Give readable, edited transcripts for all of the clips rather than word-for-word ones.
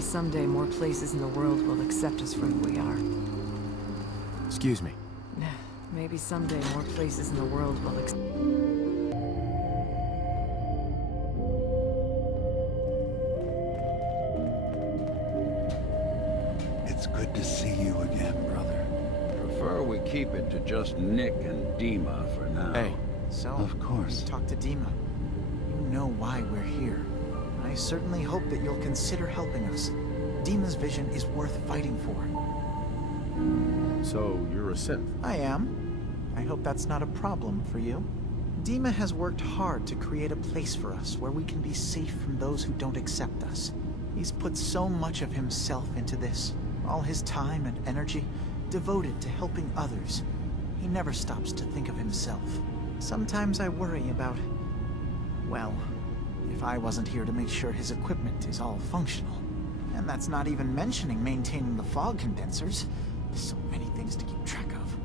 Maybe someday more places in the world will accept us for who we are. Excuse me. Maybe someday more places in the world will accept. It's good to see you again, brother. Prefer we keep it to just Nick and Dima for now. Hey. So, Of course. you talked to Dima. You know why we're here. I certainly hope that you'll consider helping us. Dima's vision is worth fighting for. So, you're a synth? I am. I hope that's not a problem for you. Dima has worked hard to create a place for us where we can be safe from those who don't accept us. He's put so much of himself into this, all his time and energy devoted to helping others. He never stops to think of himself. Sometimes I worry about, well, if I wasn't here to make sure his equipment is all functional. And that's not even mentioning maintaining the fog condensers. So many things to keep track of.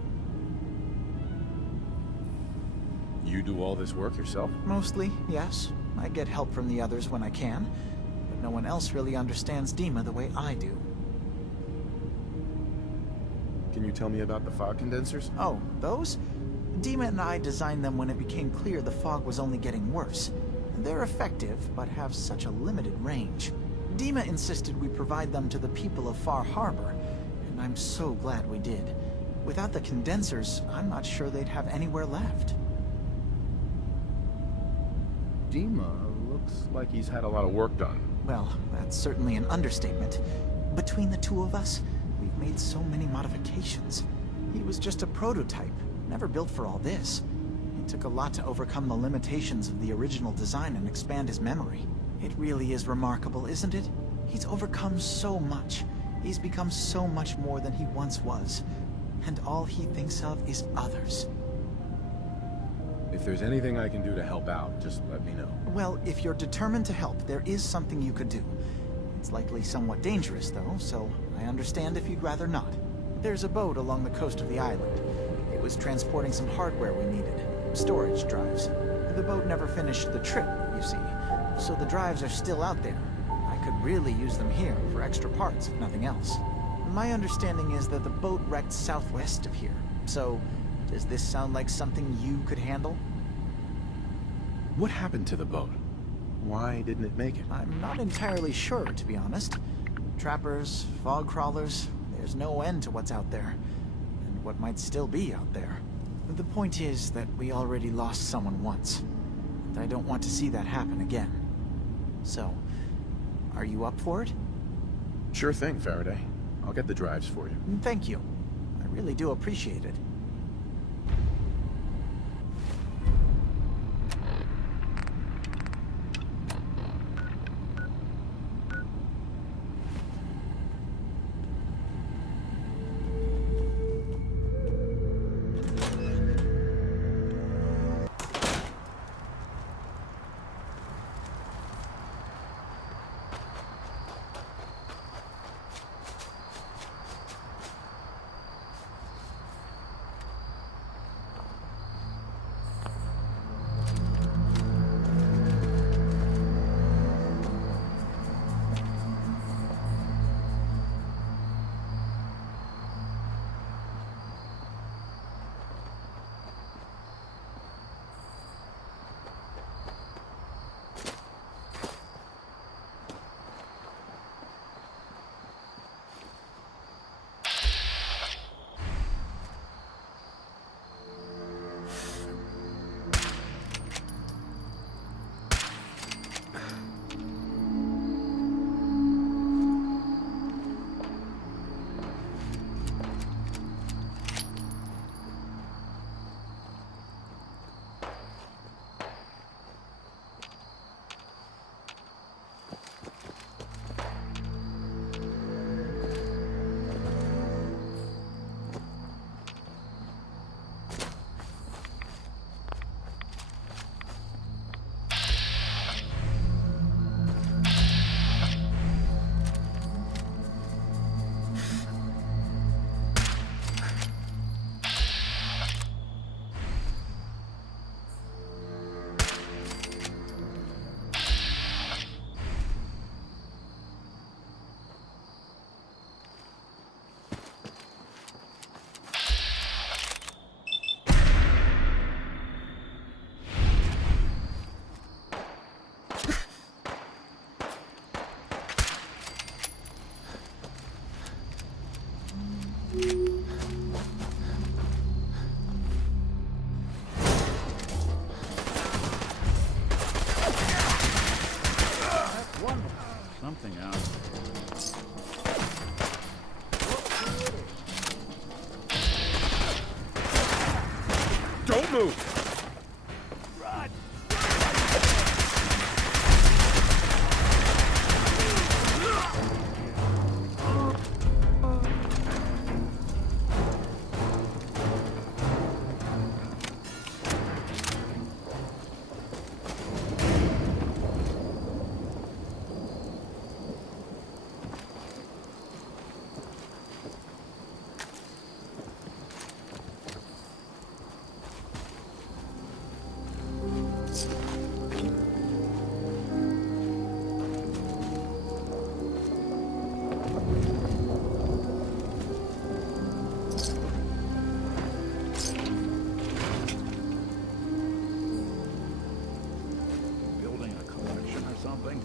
You do all this work yourself? Mostly, yes. I get help from the others when I can. But no one else really understands Dima the way I do. Can you tell me about the fog condensers? Oh, those? Dima and I designed them when it became clear the fog was only getting worse. They're effective, but have such a limited range. Dima insisted we provide them to the people of Far Harbor, and I'm so glad we did. Without the condensers, I'm not sure they'd have anywhere left. Dima looks like he's had a lot of work done. Well, that's certainly an understatement. Between the two of us, we've made so many modifications. He was just a prototype, never built for all this. It took a lot to overcome the limitations of the original design and expand his memory. It really is remarkable, isn't it? He's overcome so much. He's become so much more than he once was. And all he thinks of is others. If there's anything I can do to help out, just let me know. Well, if you're determined to help, there is something you could do. It's likely somewhat dangerous, though, so I understand if you'd rather not. There's a boat along the coast of the island. It was transporting some hardware we needed. Storage drives. The boat never finished the trip, you see, so the drives are still out there. I could really use them here for extra parts, if nothing else. My understanding is that the boat wrecked southwest of here, so does this sound like something you could handle? What happened to the boat? Why didn't it make it? I'm not entirely sure, to be honest. Trappers, fog crawlers, there's no end to what's out there. And what might still be out there. The point is that we already lost someone once. And I don't want to see that happen again. So, are you up for it? Sure thing, Faraday. I'll get the drives for you. Thank you. I really do appreciate it. move! Building a collection or something?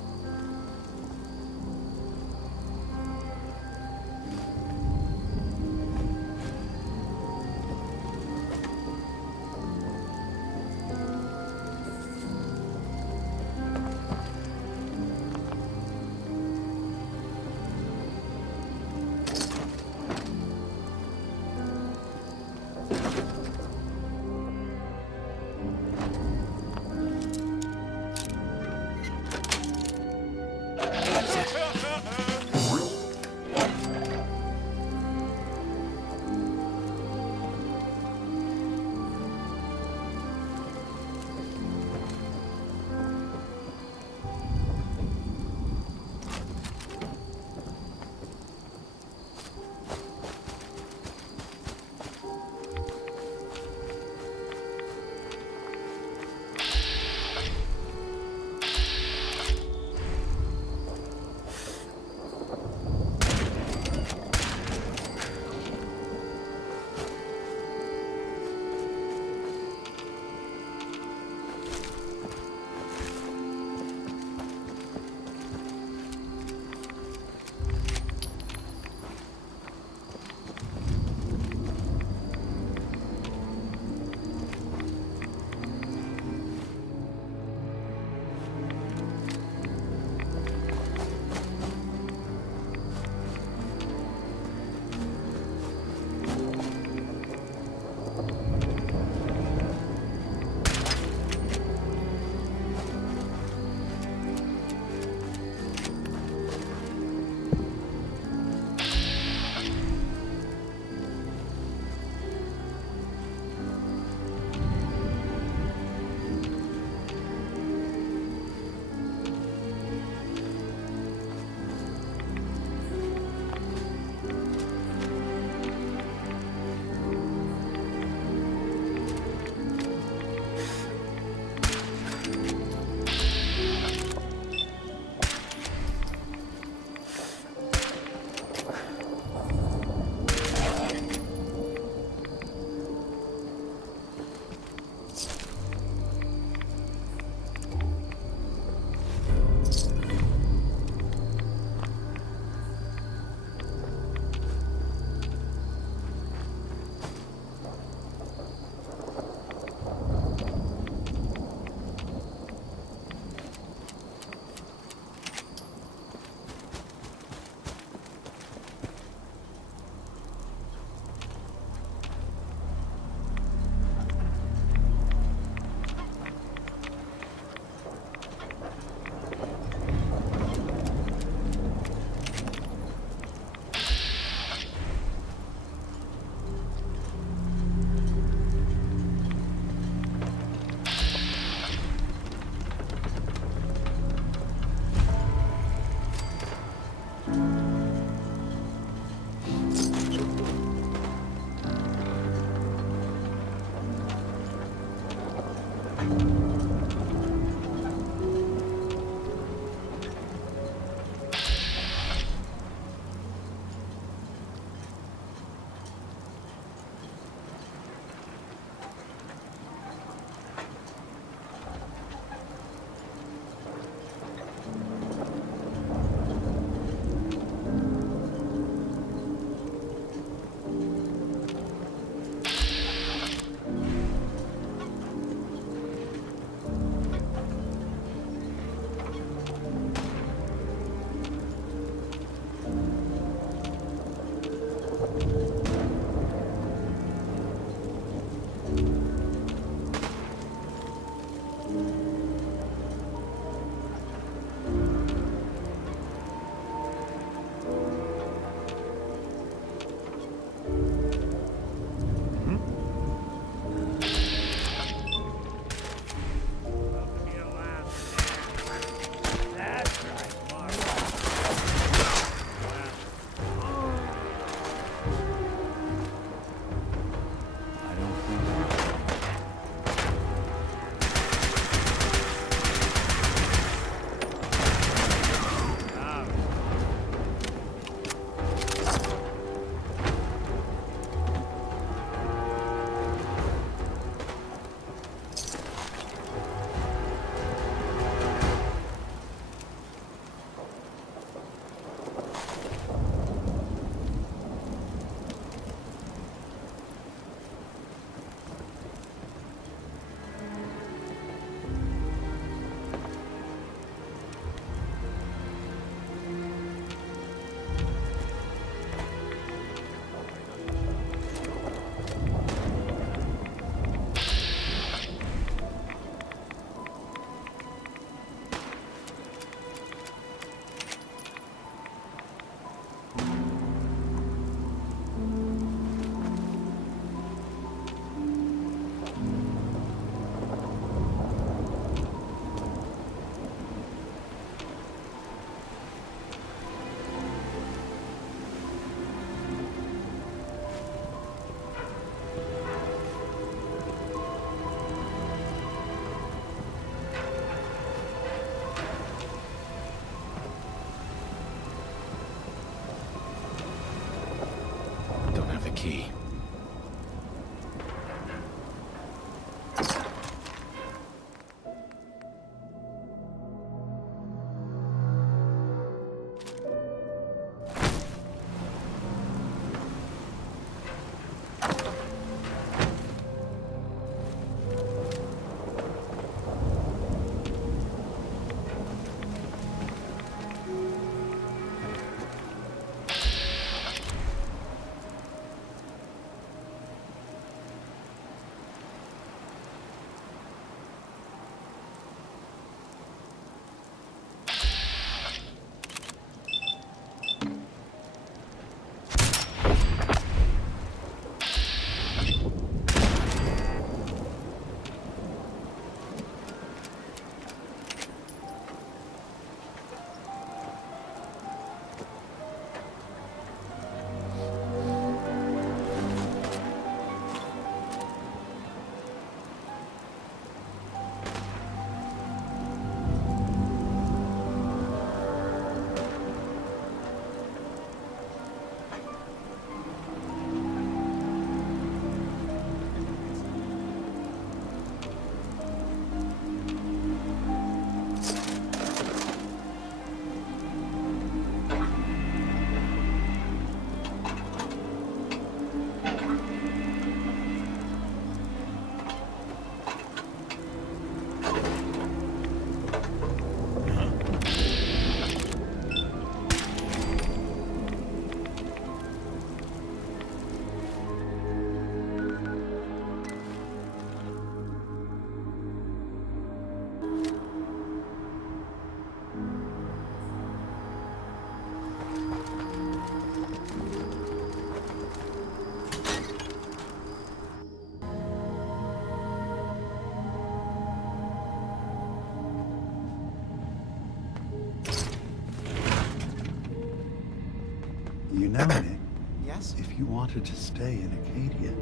You know, Nick, Yes? if you wanted to stay in Acadia,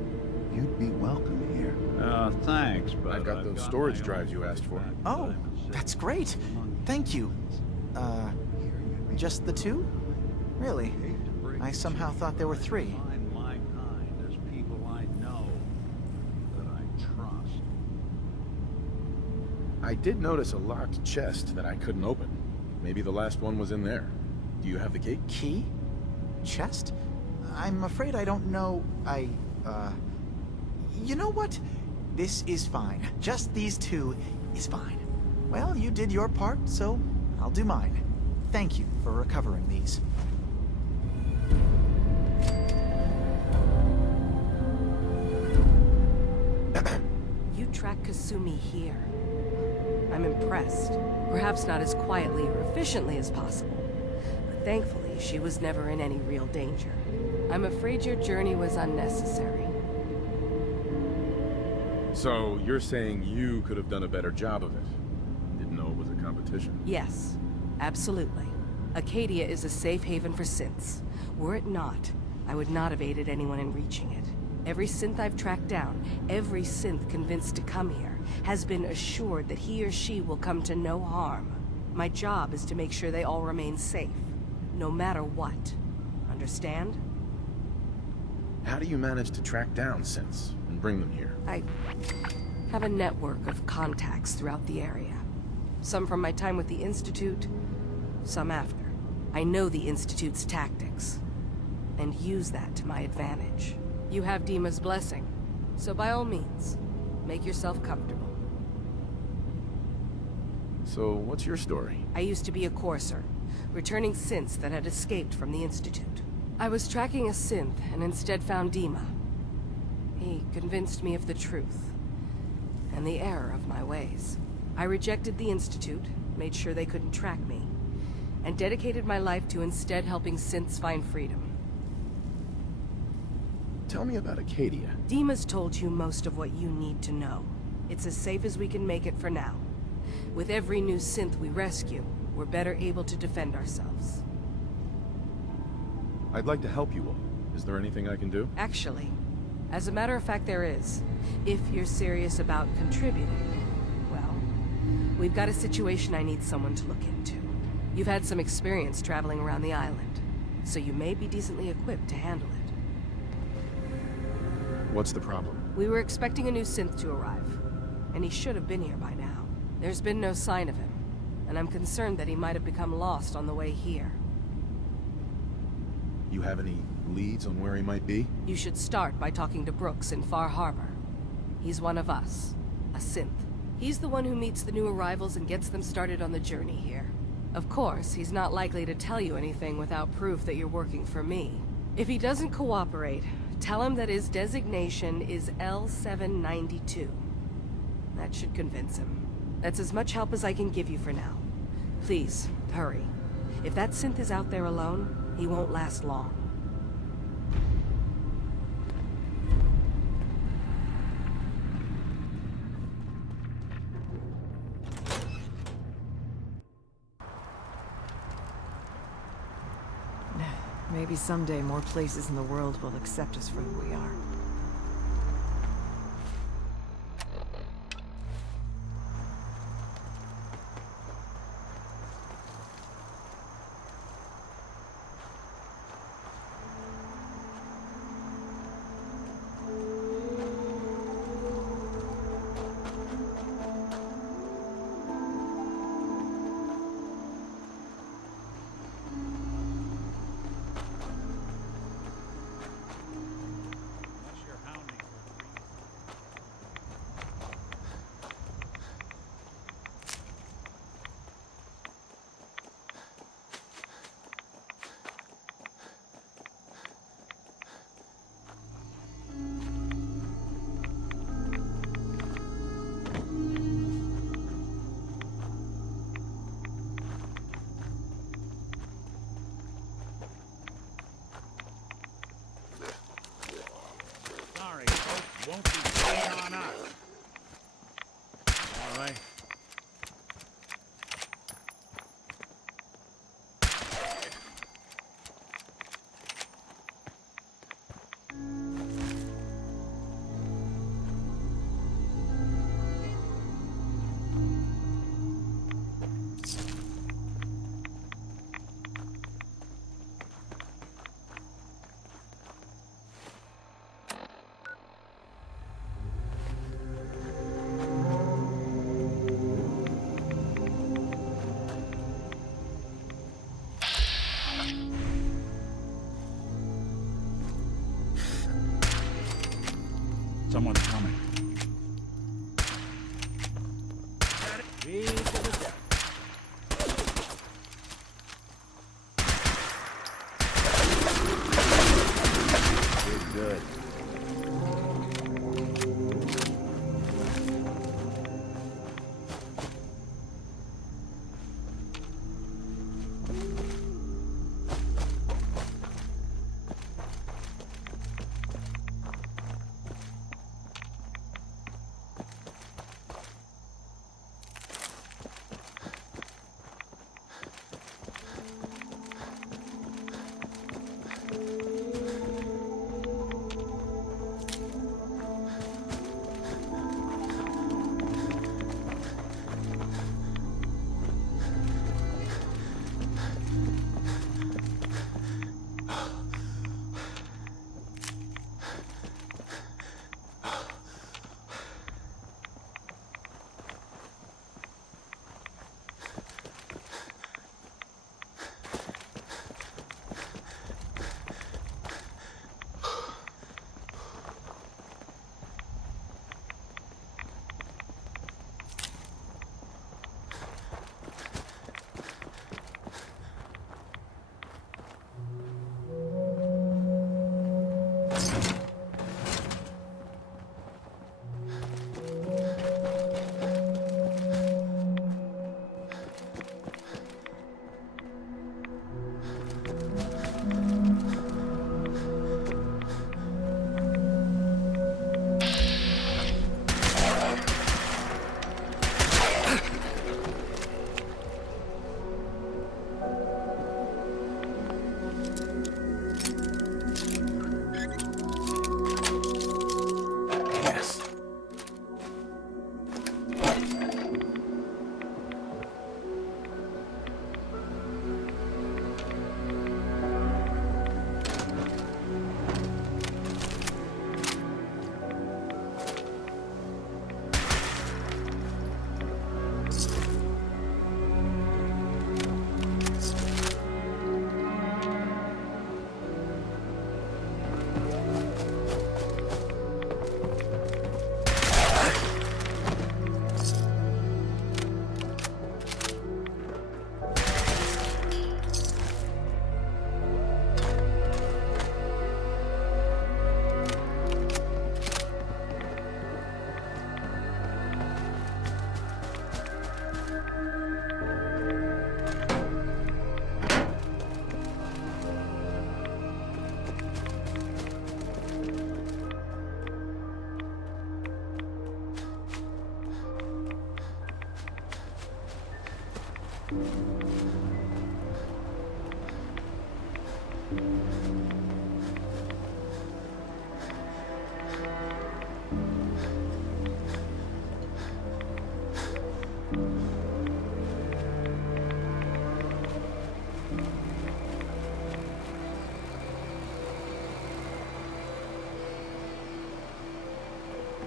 you'd be welcome here. Thanks, but I've got those storage drives you asked for. Oh, that's great. Thank you. Just the two? Really? I somehow thought there were three. Find my kind as people I know, that I trust. I did notice a locked chest that I couldn't open. Maybe the last one was in there. Do you have the key? Key? Chest? I'm afraid I don't know. You know what? This is fine. Just these two is fine. Well, you did your part, so I'll do mine. Thank you for recovering these. You track Kasumi here. I'm impressed. Perhaps not as quietly or efficiently as possible, but thankfully she was never in any real danger. I'm afraid your journey was unnecessary. So, you're saying you could have done a better job of it? Didn't know it was a competition. Yes, absolutely. Acadia is a safe haven for synths. Were it not, I would not have aided anyone in reaching it. Every synth I've tracked down, every synth convinced to come here, has been assured that he or she will come to no harm. My job is to make sure they all remain safe, no matter what. Understand? How do you manage to track down synths and bring them here? I have a network of contacts throughout the area. Some from my time with the Institute, some after. I know the Institute's tactics, and use that to my advantage. You have Dima's blessing, so by all means, make yourself comfortable. So, what's your story? I used to be a courser, returning synths that had escaped from the Institute. I was tracking a synth and instead found Dima. He convinced me of the truth, and the error of my ways. I rejected the Institute, made sure they couldn't track me, and dedicated my life to instead helping synths find freedom. Tell me about Acadia. Dima's told you most of what you need to know. It's as safe as we can make it for now. With every new synth we rescue, we're better able to defend ourselves. I'd like to help you all. Is there anything I can do? Actually, as a matter of fact, there is. If you're serious about contributing, well, we've got a situation I need someone to look into. You've had some experience traveling around the island, so you may be decently equipped to handle it. What's the problem? We were expecting a new synth to arrive, and he should have been here by now. There's been no sign of him, and I'm concerned that he might have become lost on the way here. You have any leads on where he might be? You should start by talking to Brooks in Far Harbor. He's one of us, a synth. He's the one who meets the new arrivals and gets them started on the journey here. Of course, he's not likely to tell you anything without proof that you're working for me. If he doesn't cooperate, tell him that his designation is L792. That should convince him. That's as much help as I can give you for now. Please, hurry. If that synth is out there alone, he won't last long. Maybe someday more places in the world will accept us for who we are. Someone's coming. Read to the death. Good.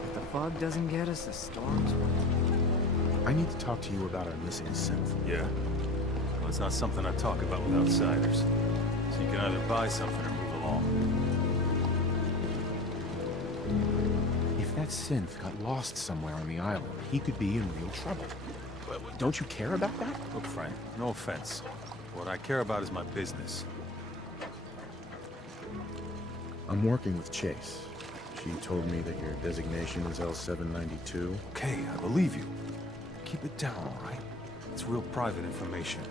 If the fog doesn't get us, the storms will. I need to talk to you about our missing synth. Yeah. Well, it's not something I talk about with outsiders. So you can either buy something or move along. If that synth got lost somewhere on the island, he could be in real trouble. Don't you care about that? Look, Frank, no offense. What I care about is my business. I'm working with Chase. She told me that your designation is L792. Okay, I believe you. Keep it down, all right? It's real private information.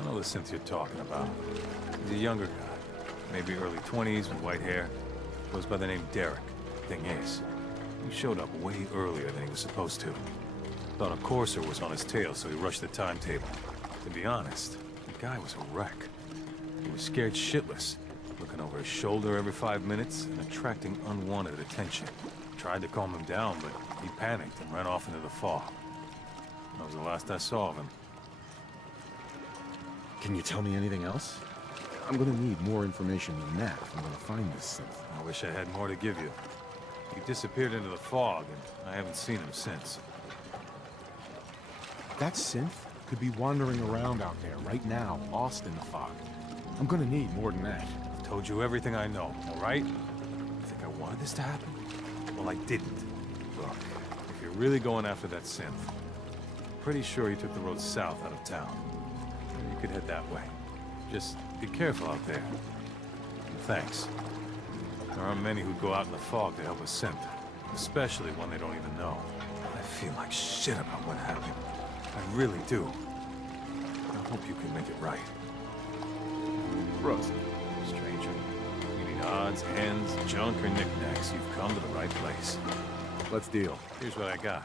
I know the synth you're talking about. He's a younger guy. Maybe early 20s with white hair. Goes by the name Derek. Thing is, he showed up way earlier than he was supposed to. Thought a courser was on his tail, so he rushed the timetable. To be honest, the guy was a wreck. He was scared shitless, looking over his shoulder every 5 minutes and attracting unwanted attention. Tried to calm him down, but he panicked and ran off into the fog. That was the last I saw of him. Can you tell me anything else? I'm gonna need more information than that if I'm gonna find this synth. I wish I had more to give you. He disappeared into the fog, and I haven't seen him since. That synth could be wandering around out there right now, lost in the fog. I'm gonna need more than that. I've told you everything I know, all right? You think I wanted this to happen? Well, I didn't. Look, if you're really going after that synth, I'm pretty sure he took the road south out of town. You could head that way. Just be careful out there. And thanks. There aren't many who go out in the fog to help a synth, especially one they don't even know. I feel like shit about what happened. I really do. I hope you can make it right. Rose. Stranger, you need odds, ends, junk, or knickknacks, you've come to the right place. Let's deal. Here's what I got.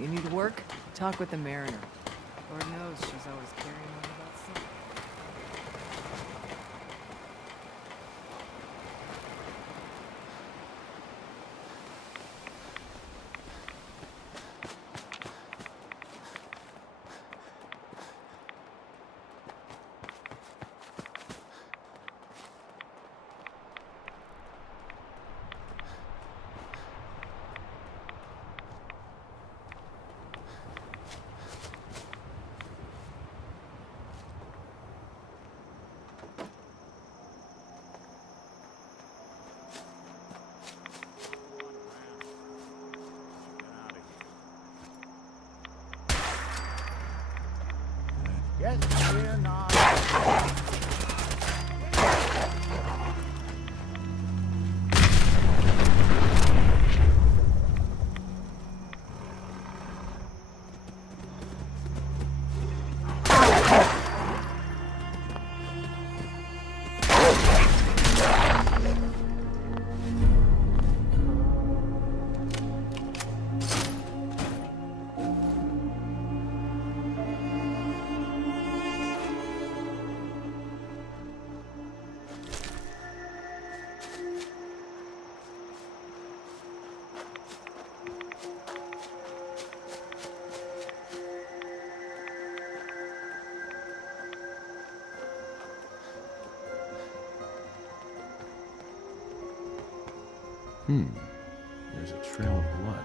You need work? Talk with the Mariner. Lord knows she's always carrying on about something. Yes, we're not. There's a trail of blood.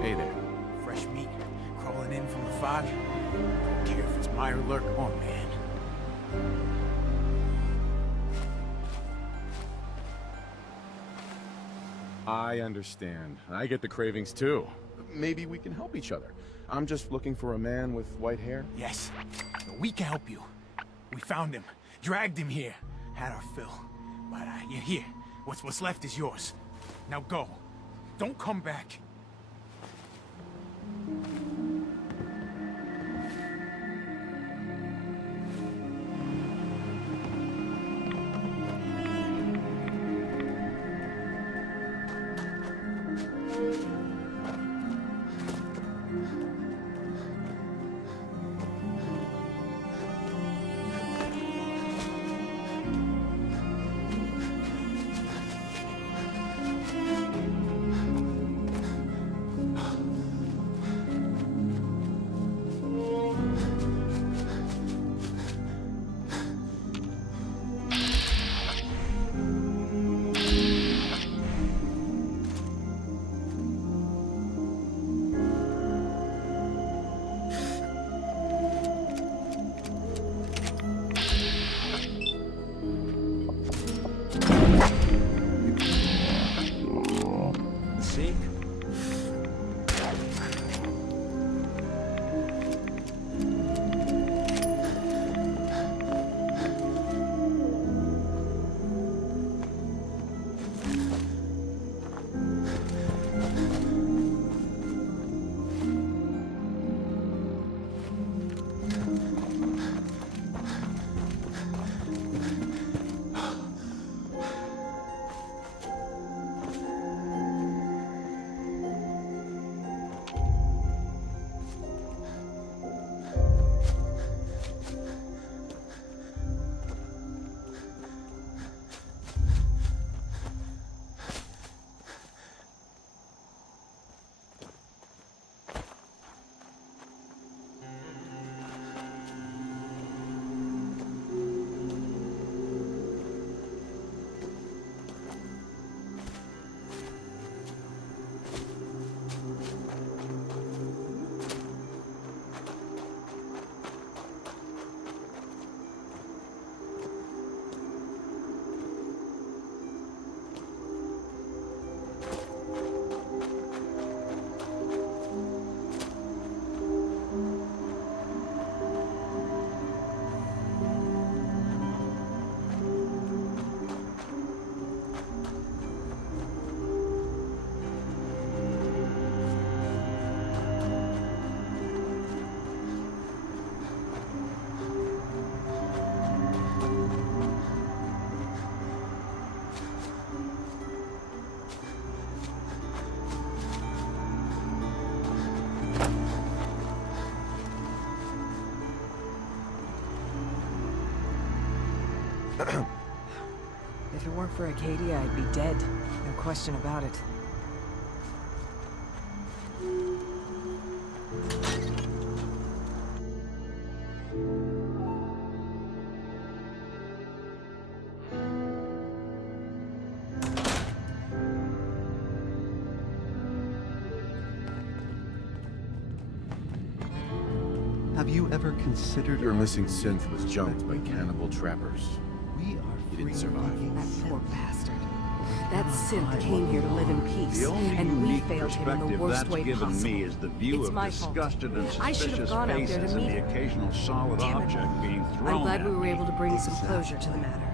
Hey there. Fresh meat crawling in from the fog. Don't care if it's Meyer Lurk or man. I understand. I get the cravings too. Maybe we can help each other. I'm just looking for a man with white hair. Yes, we can help you. We found him, dragged him here, had our fill. But you're here. What's left is yours. Now go. Don't come back. If it weren't for Acadia, I'd be dead. No question about it. Have you ever considered Your missing synth was jumped by cannibal trappers. we are He free didn't survive. That poor bastard. That synth came here to live in peace, The only and we unique failed him in the perspective worst that's way given possible. me is the view It's of my fault. disgusted and I should have suspicious gone out there to faces and meet the him. occasional solid Damn it. object being thrown I'm glad at we were me. able to bring some closure to the matter.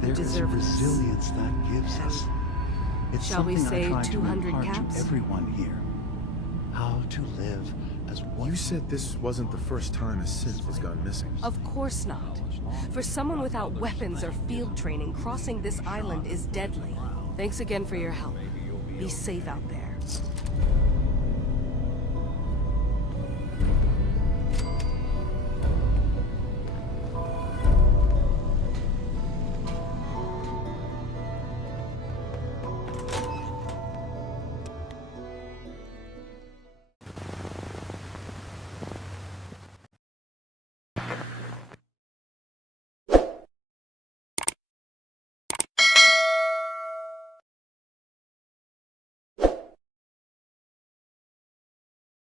There is a deserve this. resilience that gives us. It's Shall we something I say try 200 to impart caps? to everyone here. How to live as one. You said this wasn't the first time a synth has gone missing. Of course not. For someone without weapons or field training, crossing this island is deadly. Thanks again for your help. Be safe out there.